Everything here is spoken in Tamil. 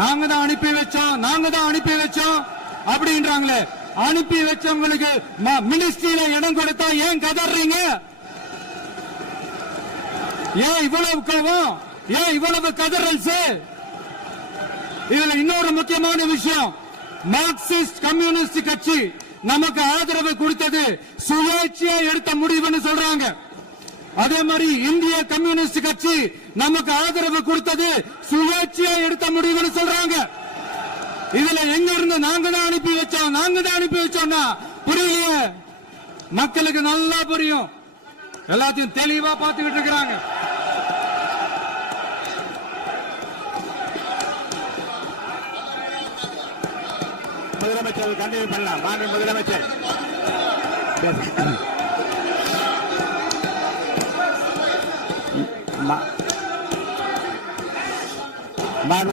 நாங்க தான் அனுப்பி வச்சோம் அப்படின்றாங்களே. அனுப்பி வச்சவங்களுக்கு மினிஸ்ட்ரியில இடம் கொடுத்தா ஏன் கதறீங்க? ஏன் இவ்வளவு கோபம்? ஏன் இவ்வளவு கதறல்? இதுல இன்னொரு முக்கியமான விஷயம், மார்க்சிஸ்ட் கம்யூனிஸ்ட் கட்சி நமக்கு ஆதரவு கொடுத்தது சுயேட்சையா எடுத்த முடிவுன்னு சொல்றாங்க. அதே மாதிரி இந்திய கம்யூனிஸ்ட் கட்சி நமக்கு ஆதரவு கொடுத்தது சுயேட்சையா எடுத்த முடிவுன்னு சொல்றாங்க. இதுல எங்க இருந்து நாங்க தான் அனுப்பி வச்சோம்னா புரியலையே. மக்களுக்கு நல்லா புரியும், எல்லாத்தையும் தெளிவா பார்த்துக்கிட்டு இருக்கிறாங்க. முதலமைச்சர் கண்டினியூ பண்ணலாம். மாண்பு முதலமைச்சர்